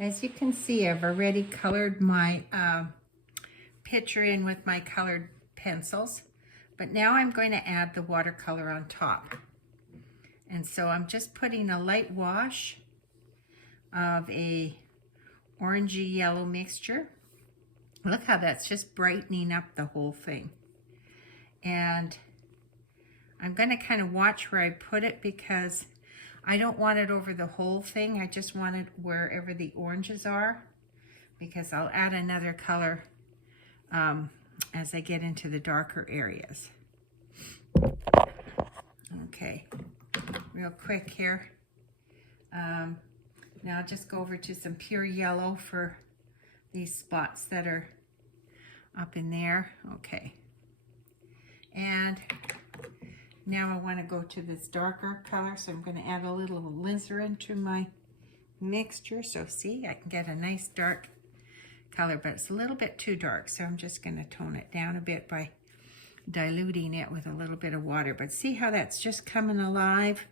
As you can see, I've already colored my picture in with my colored pencils, but now I'm going to add the watercolor on top. And so I'm just putting a light wash of a orangey yellow mixture. Look how that's just brightening up the whole thing. And I'm going to kind of watch where I put it because I don't want it over the whole thing. I just want it wherever the oranges are, because I'll add another color as I get into the darker areas. Okay, real quick here. Now I'll just go over to some pure yellow for these spots that are up in there. Okay. And now I want to go to this darker color, so I'm going to add a little alizarin to my mixture. So see, I can get a nice dark color, but it's a little bit too dark, so I'm just going to tone it down a bit by diluting it with a little bit of water. But see how that's just coming alive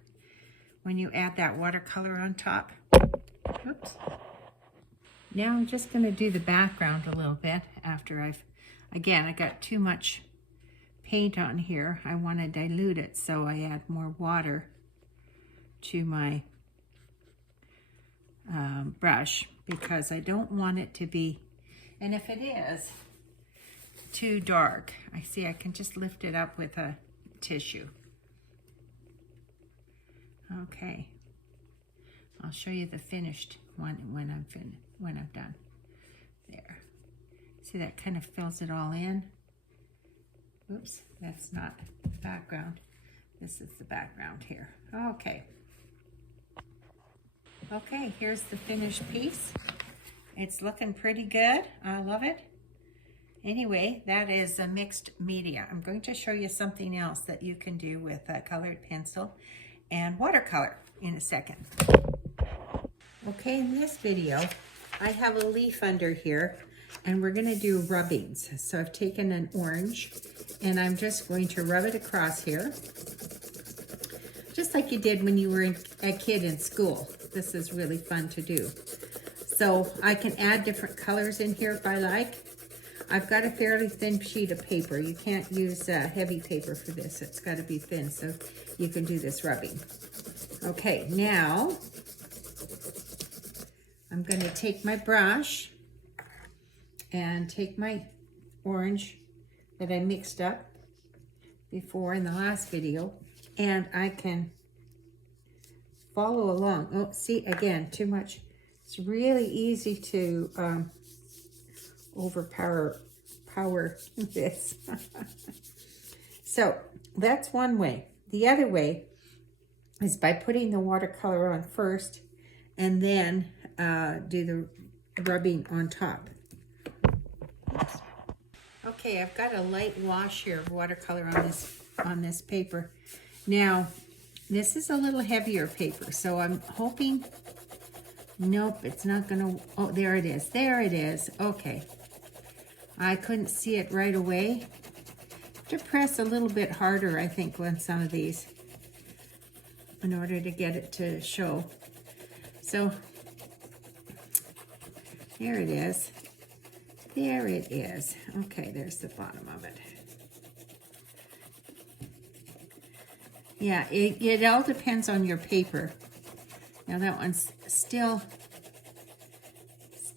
when you add that watercolor on top? Oops. Now I'm just going to do the background a little bit after I got too much paint on here. I want to dilute it, so I add more water to my brush because I don't want it to be, and if it is too dark, I can just lift it up with a tissue. Okay, I'll show you the finished one when I'm done. There, see that kind of fills it all in. Oops, that's not the background. This is the background here. Okay. Okay, here's the finished piece. It's looking pretty good. I love it. Anyway, that is a mixed media. I'm going to show you something else that you can do with a colored pencil and watercolor in a second. Okay, in this video, I have a leaf under here, and we're going to do rubbings. So I've taken an orange, and I'm just going to rub it across here, just like you did when you were a kid in school. This is really fun to do. So I can add different colors in here if I like. I've got a fairly thin sheet of paper. You can't use heavy paper for this. It's got to be thin so you can do this rubbing. Okay, now I'm going to take my brush and take my orange that I mixed up before in the last video, and I can follow along. Oh, see, again, too much. It's really easy to overpower this. So that's one way. The other way is by putting the watercolor on first and then do the rubbing on top. Okay, I've got a light wash here of watercolor on this paper. Now, this is a little heavier paper, so I'm hoping, nope, it's not gonna, oh, there it is, okay. I couldn't see it right away. To press a little bit harder, I think, on some of these in order to get it to show. So, there it is. There it is. Okay, there's the bottom of it. Yeah, it all depends on your paper. Now that one's still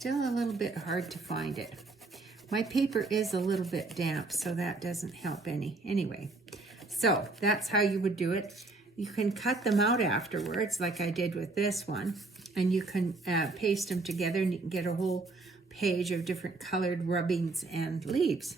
a little bit hard to find it. My paper is a little bit damp, so that doesn't help any. Anyway, so that's how you would do it. You can cut them out afterwards, like I did with this one, and you can paste them together, and you can get a whole page of different colored rubbings and leaves.